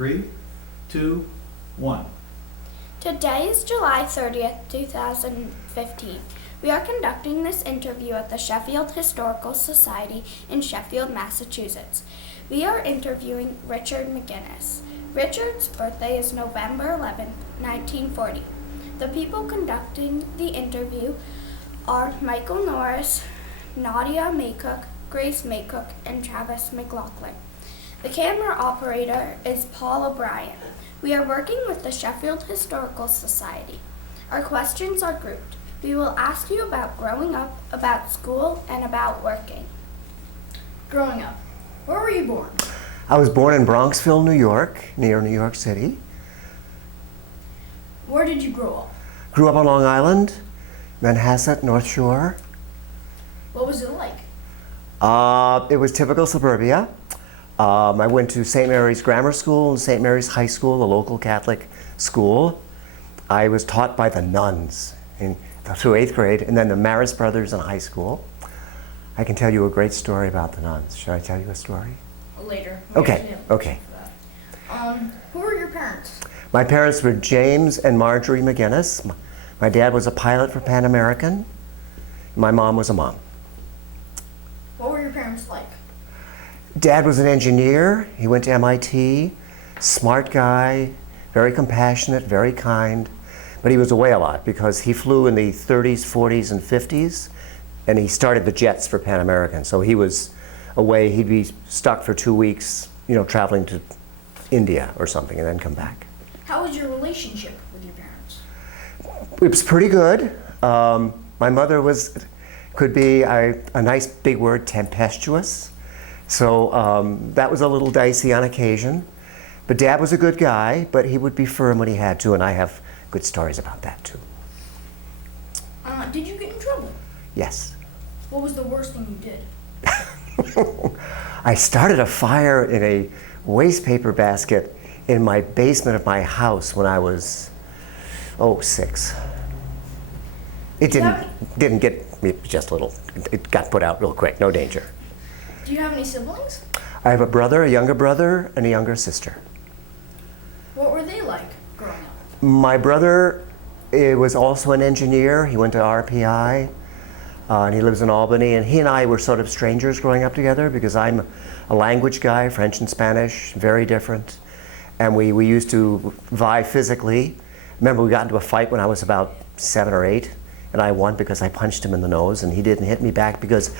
3, 2, 1. Today is July 30th, 2015. We are conducting this interview at the Sheffield Historical Society in Sheffield, Massachusetts. We are interviewing Richard McGinnis. Richard's birthday is November 11th, 1940. The people conducting the interview are Michael Norris, Nadia Maycook, Grace Maycook, and Travis McLaughlin. The camera operator is Paul O'Brien. We are working with the Sheffield Historical Society. Our questions are grouped. We will ask you about growing up, about school, and about working. Growing up, where were you born? I was born in Bronxville, New York, near New York City. Where did you grow up? Grew up on Long Island, Manhasset, North Shore. What was it like? It was typical suburbia. I went to St. Mary's Grammar School and St. Mary's High School, a local Catholic school. I was taught by the nuns through 8th grade, and then the Maris brothers in high school. I can tell you a great story about the nuns. Should I tell you a story? Later. Okay, okay. Who were your parents? My parents were James and Marjorie McGinnis. My dad was a pilot for Pan American. My mom was a mom. What were your parents like? Dad was an engineer. He went to MIT. Smart guy, very compassionate, very kind. But he was away a lot because he flew in the 30s, 40s, and 50s, and he started the jets for Pan American. So he was away. He'd be stuck for 2 weeks, traveling to India or something, and then come back. How was your relationship with your parents? It was pretty good. My mother could be a nice big word, tempestuous. So that was a little dicey on occasion. But Dad was a good guy, but he would be firm when he had to, and I have good stories about that too. Did you get in trouble? Yes. What was the worst thing you did? I started a fire in a waste paper basket in my basement of my house when I was, 6. It didn't get me just a little. It got put out real quick, no danger. Do you have any siblings? I have a brother, a younger brother, and a younger sister. What were they like growing up? My brother was also an engineer. He went to RPI, and he lives in Albany. And he and I were sort of strangers growing up together because I'm a language guy, French and Spanish, very different. And we used to vie physically. Remember, we got into a fight when I was about 7 or 8, and I won because I punched him in the nose, and he didn't hit me back because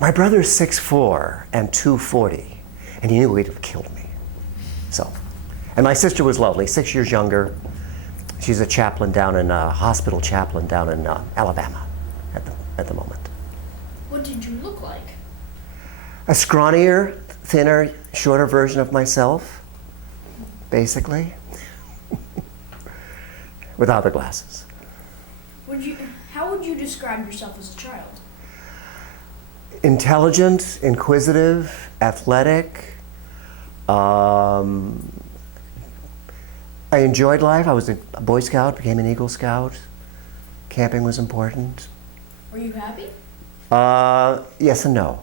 my brother's 6'4" and 240, and he knew he'd have killed me. So, and my sister was lovely, 6 years younger. She's a chaplain hospital chaplain down in Alabama at the moment. What did you look like? A scrawnier, thinner, shorter version of myself, basically, without the glasses. How would you describe yourself as a child? Intelligent, inquisitive, athletic. I enjoyed life. I was a Boy Scout, became an Eagle Scout. Camping was important. Were you happy? Yes and no.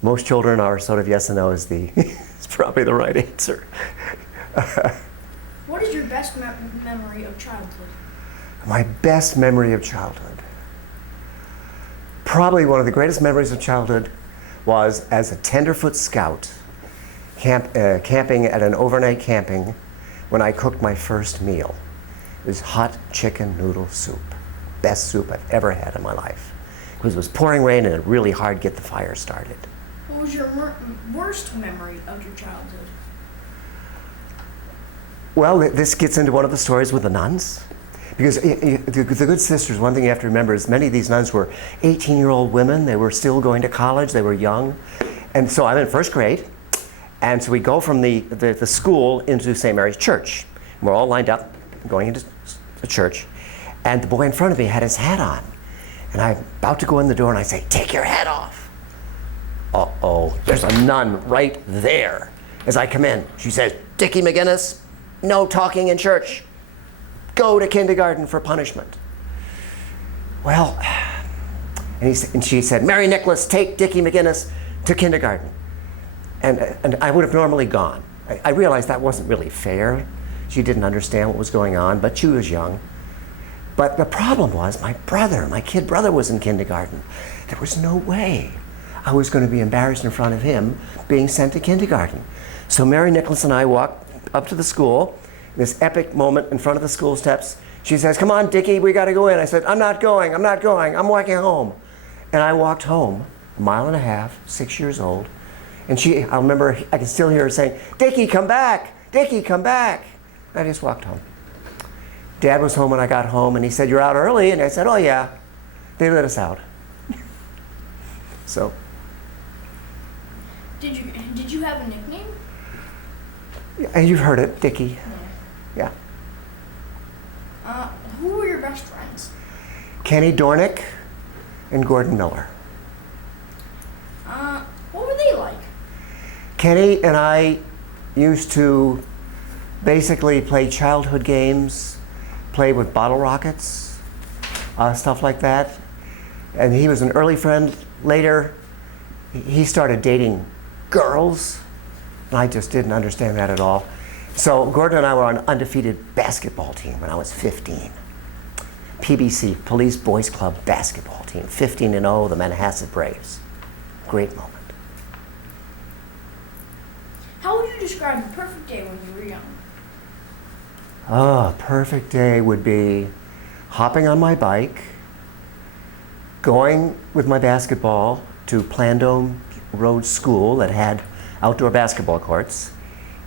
Most children are sort of yes and no is probably the right answer. What is your best memory of childhood? My best memory of childhood. Probably one of the greatest memories of childhood was as a tenderfoot scout camping at an overnight camping when I cooked my first meal. It was hot chicken noodle soup. Best soup I've ever had in my life. Because it was pouring rain and it really hard to get the fire started. What was your worst memory of your childhood? Well, this gets into one of the stories with the nuns. Because the good sisters, one thing you have to remember is many of these nuns were 18-year-old women. They were still going to college. They were young. And so I'm in first grade. And so we go from the school into St. Mary's Church. We're all lined up going into the church. And the boy in front of me had his hat on. And I'm about to go in the door and I say, "Take your hat off." Uh-oh, there's a nun right there. As I come in, she says, "Dickie McGinnis, no talking in church. Go to kindergarten for punishment." Well, and she said, "Mary Nicholas, take Dickie McGinnis to kindergarten." And I would have normally gone. I realized that wasn't really fair. She didn't understand what was going on, but she was young. But the problem was my kid brother was in kindergarten. There was no way I was going to be embarrassed in front of him being sent to kindergarten. So Mary Nicholas and I walked up to the school, this epic moment in front of the school steps. She says, "Come on, Dickie, we got to go in." I said, I'm not going, I'm walking home. And I walked home, 1.5 miles, 6 years old. And I remember, I can still hear her saying, "Dickie, come back, Dickie, come back." I just walked home. Dad was home when I got home, and he said, "You're out early?" And I said, "Oh yeah, they let us out." So. Did you have a nickname? And you've heard it, Dickie. Yeah. Who were your best friends? Kenny Dornick and Gordon Miller. What were they like? Kenny and I used to basically play childhood games, play with bottle rockets, stuff like that. And he was an early friend. Later, he started dating girls, and I just didn't understand that at all. So Gordon and I were on an undefeated basketball team when I was 15. PBC, Police Boys Club basketball team, 15-0, the Manhasset Braves. Great moment. How would you describe a perfect day when you were young? A perfect day would be hopping on my bike, going with my basketball to Plandome Road School that had outdoor basketball courts,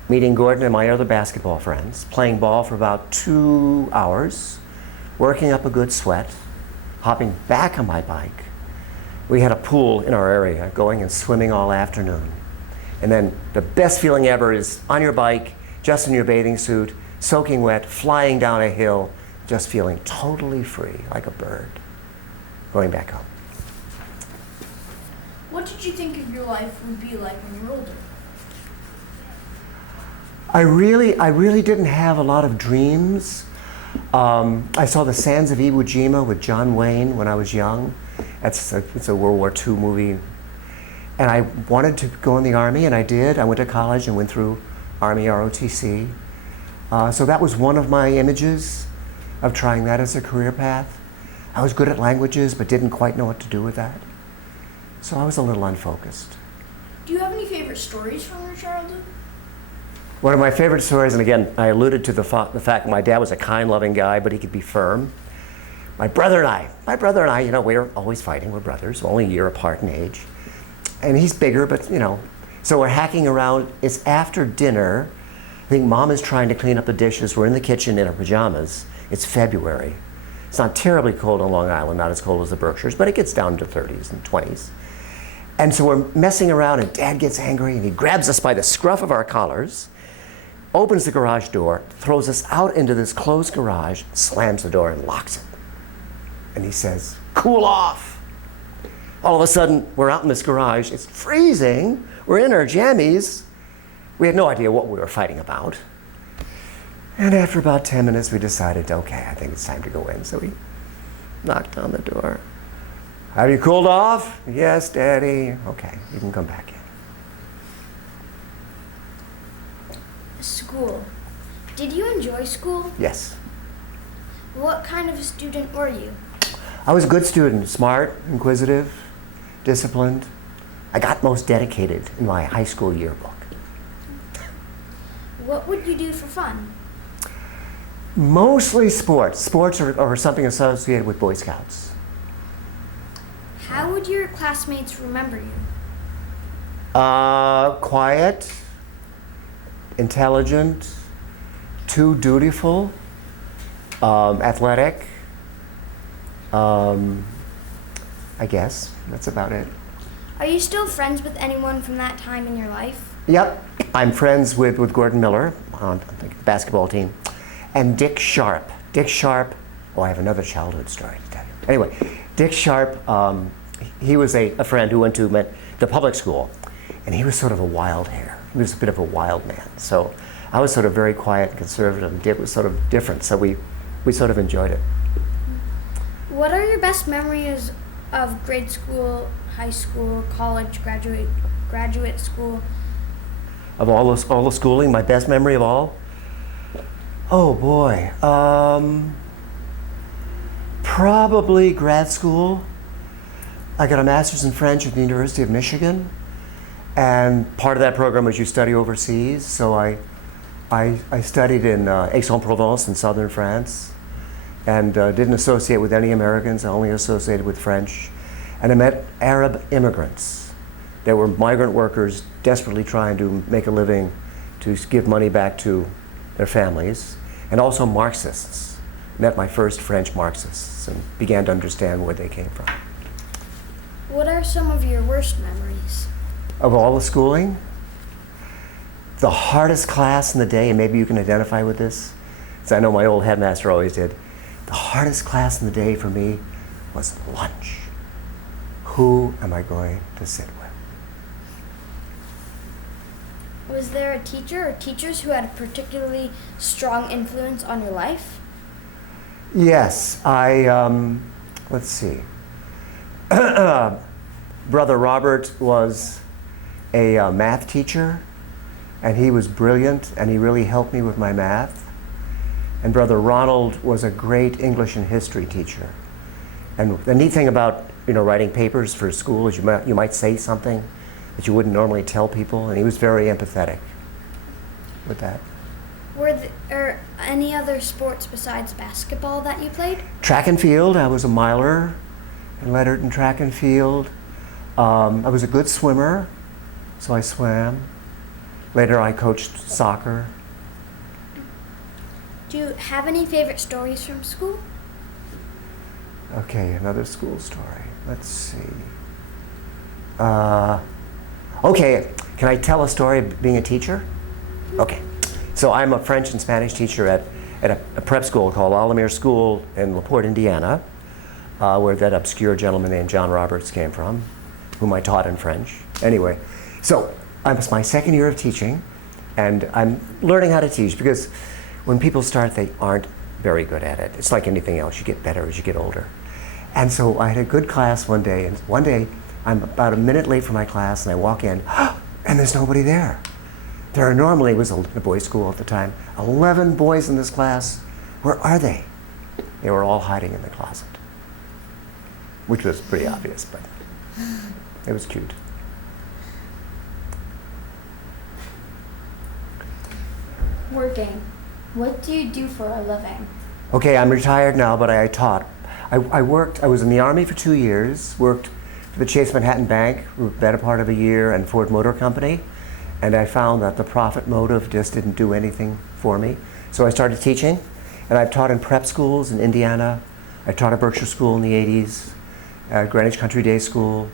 meeting Gordon and my other basketball friends, playing ball for about 2 hours, working up a good sweat, hopping back on my bike. We had a pool in our area, going and swimming all afternoon. And then the best feeling ever is on your bike, just in your bathing suit, soaking wet, flying down a hill, just feeling totally free, like a bird, going back home. What did you think of your life would be like when you were older? I really didn't have a lot of dreams. I saw The Sands of Iwo Jima with John Wayne when I was young. It's a World War II movie. And I wanted to go in the Army, and I did. I went to college and went through Army ROTC. So that was one of my images of trying that as a career path. I was good at languages, but didn't quite know what to do with that. So I was a little unfocused. Do you have any favorite stories from your childhood? One of my favorite stories, and again, I alluded to the fact my dad was a kind, loving guy, but he could be firm. My brother and I, you know, we're always fighting. We're brothers, only a year apart in age. And he's bigger, but, you know, so we're hacking around. It's after dinner. I think Mom is trying to clean up the dishes. We're in the kitchen in our pajamas. It's February. It's not terribly cold on Long Island, not as cold as the Berkshires, but it gets down to 30s and 20s. And so we're messing around, and Dad gets angry, and he grabs us by the scruff of our collars, opens the garage door, throws us out into this closed garage, slams the door and locks it. And he says, "Cool off." All of a sudden, we're out in this garage. It's freezing. We're in our jammies. We had no idea what we were fighting about. And after about 10 minutes, we decided, okay, I think it's time to go in. So we knocked on the door. "Have you cooled off?" "Yes, Daddy." "Okay, you can come back in." School. Did you enjoy school? Yes. What kind of a student were you? I was a good student, smart, inquisitive, disciplined. I got most dedicated in my high school yearbook. What would you do for fun? Mostly sports. Sports or something associated with Boy Scouts. How would your classmates remember you? Quiet, intelligent, too dutiful, athletic. I guess that's about it. Are you still friends with anyone from that time in your life? Yep, I'm friends with Gordon Miller on the basketball team, and Dick Sharp. Dick Sharp. Oh, I have another childhood story to tell you. Anyway, Dick Sharp. He was a friend who went to the public school, and he was sort of a wild hare. He was a bit of a wild man. So I was sort of very quiet and conservative, and Dick was sort of different. So we sort of enjoyed it. What are your best memories of grade school, high school, college, graduate school? of all the schooling, my best memory of all? Oh boy, probably grad school. I got a master's in French at the University of Michigan, and part of that program was you study overseas. So I studied in Aix-en-Provence in southern France, and didn't associate with any Americans. I only associated with French. And I met Arab immigrants. They were migrant workers desperately trying to make a living, to give money back to their families, and also Marxists. Met my first French Marxists and began to understand where they came from. What are some of your worst memories? Of all the schooling, the hardest class in the day, and maybe you can identify with this, because I know my old headmaster always did, the hardest class in the day for me was lunch. Who am I going to sit with? Was there a teacher or teachers who had a particularly strong influence on your life? Yes, let's see. Brother Robert was a math teacher, and he was brilliant, and he really helped me with my math. And Brother Ronald was a great English and history teacher. And the neat thing about writing papers for school is you might say something that you wouldn't normally tell people, and he was very empathetic with that. Were there any other sports besides basketball that you played? Track and field, I was a miler and lettered in track and field. I was a good swimmer, so I swam. Later I coached soccer. Do you have any favorite stories from school? Okay, another school story. Let's see. Okay, can I tell a story of being a teacher? Okay, so I'm a French and Spanish teacher at a prep school called Alamere School in LaPorte, Indiana, where that obscure gentleman named John Roberts came from, whom I taught in French. Anyway, so it's my second year of teaching, and I'm learning how to teach, because when people start, they aren't very good at it. It's like anything else, you get better as you get older. And so I had a good class one day, and one day I'm about a minute late for my class, and I walk in, and there's nobody there. There are normally, it was a boys' school at the time, 11 boys in this class. Where are they? They were all hiding in the closet, which was pretty obvious, but it was cute. Working. What do you do for a living? Okay, I'm retired now, but I taught. I was in the Army for 2 years, worked for the Chase Manhattan Bank for the better part of a year, and Ford Motor Company, and I found that the profit motive just didn't do anything for me. So I started teaching, and I've taught in prep schools in Indiana. I taught at Berkshire School in the 80s, Greenwich Country Day School,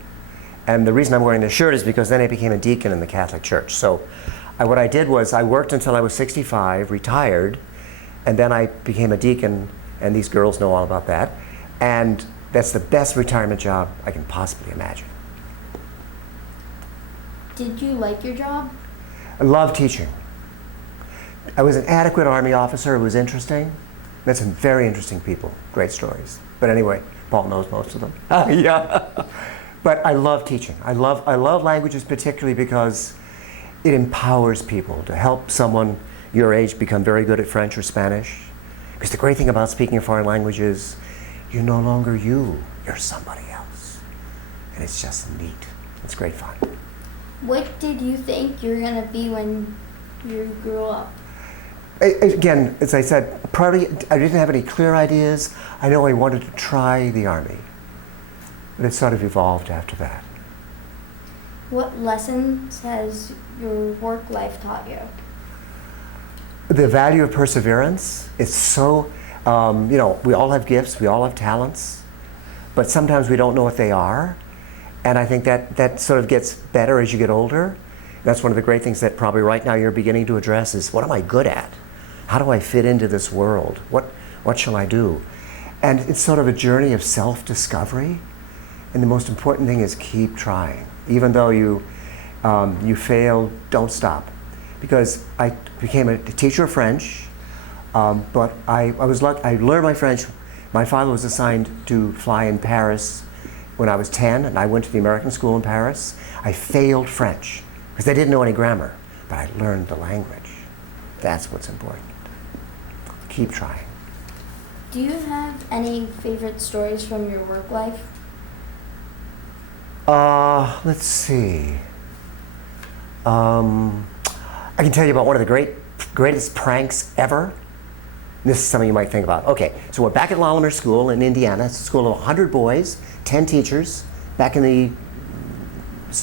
and the reason I'm wearing this shirt is because then I became a deacon in the Catholic Church. So what I did was I worked until I was 65, retired, and then I became a deacon, and these girls know all about that. And that's the best retirement job I can possibly imagine. Did you like your job? I love teaching. I was an adequate Army officer. It was interesting. Met some very interesting people. Great stories. But anyway, Paul knows most of them. Yeah. But I love teaching. I love languages particularly because it empowers people to help someone your age become very good at French or Spanish. Because the great thing about speaking a foreign language is you're no longer you, you're somebody else. And it's just neat. It's great fun. What did you think you were going to be when you grew up? Again, as I said, probably I didn't have any clear ideas. I know I wanted to try the Army. But it sort of evolved after that. What lessons has your work life taught you? The value of perseverance. It's so, we all have gifts, we all have talents, but sometimes we don't know what they are. And I think that sort of gets better as you get older. That's one of the great things that probably right now you're beginning to address is, what am I good at? How do I fit into this world? What shall I do? And it's sort of a journey of self-discovery. And the most important thing is keep trying. Even though you fail, don't stop. Because I became a teacher of French, but I was lucky. I learned my French. My father was assigned to fly in Paris when I was 10, and I went to the American school in Paris. I failed French because they didn't know any grammar. but I learned the language. That's what's important. Keep trying. Do you have any favorite stories from your work life? Let's see. I can tell you about one of the greatest pranks ever. This is something you might think about. Okay, so we're back at Lollimer School in Indiana. It's a school of 100 boys, 10 teachers, back in the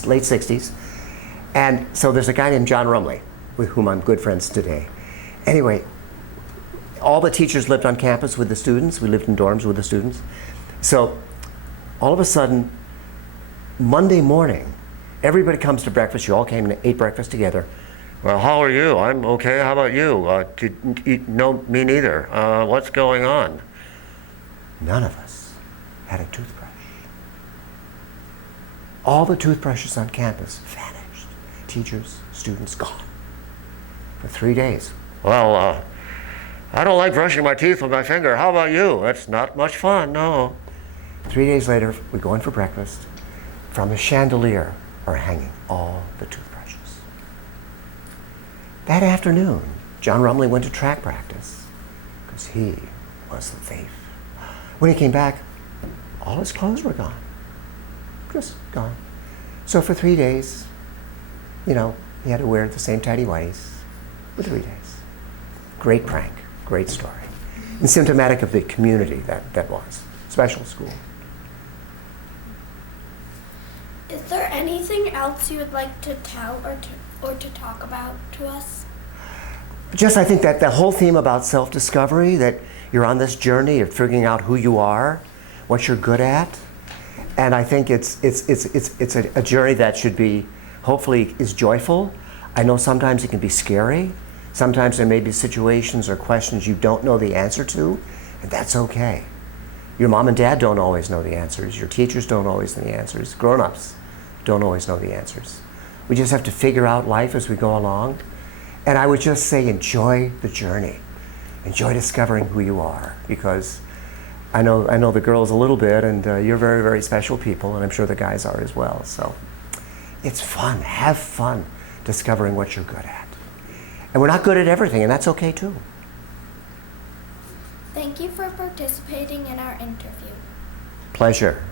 late 60s. And so there's a guy named John Rumley, with whom I'm good friends today. Anyway, all the teachers lived on campus with the students. We lived in dorms with the students. So all of a sudden, Monday morning, everybody comes to breakfast. You all came and ate breakfast together. Well, how are you? I'm okay. How about you? No, me neither. What's going on? None of us had a toothbrush. All the toothbrushes on campus vanished. Teachers, students, gone. For 3 days. Well, I don't like brushing my teeth with my finger. How about you? That's not much fun, no. 3 days later, we go in for breakfast. From the chandelier are hanging all the toothbrushes. That afternoon, John Rumley went to track practice because he was the thief. When he came back, all his clothes were gone. Just gone. So for 3 days, he had to wear the same tidy whities for 3 days. Great prank, great story. And symptomatic of the community that was. Special school. Is there anything else you would like to tell or to talk about to us? Just, I think that the whole theme about self-discovery, that you're on this journey of figuring out who you are, what you're good at, and I think it's a journey that should be, hopefully, is joyful. I know sometimes it can be scary. Sometimes there may be situations or questions you don't know the answer to, and that's okay. Your mom and dad don't always know the answers. Your teachers don't always know the answers. Grown-ups don't always know the answers. We just have to figure out life as we go along. And I would just say enjoy the journey. Enjoy discovering who you are, because I know the girls a little bit, and you're very, very special people, and I'm sure the guys are as well. So it's fun. Have fun discovering what you're good at. And we're not good at everything, and that's okay too. Thank you for participating in our interview. Pleasure.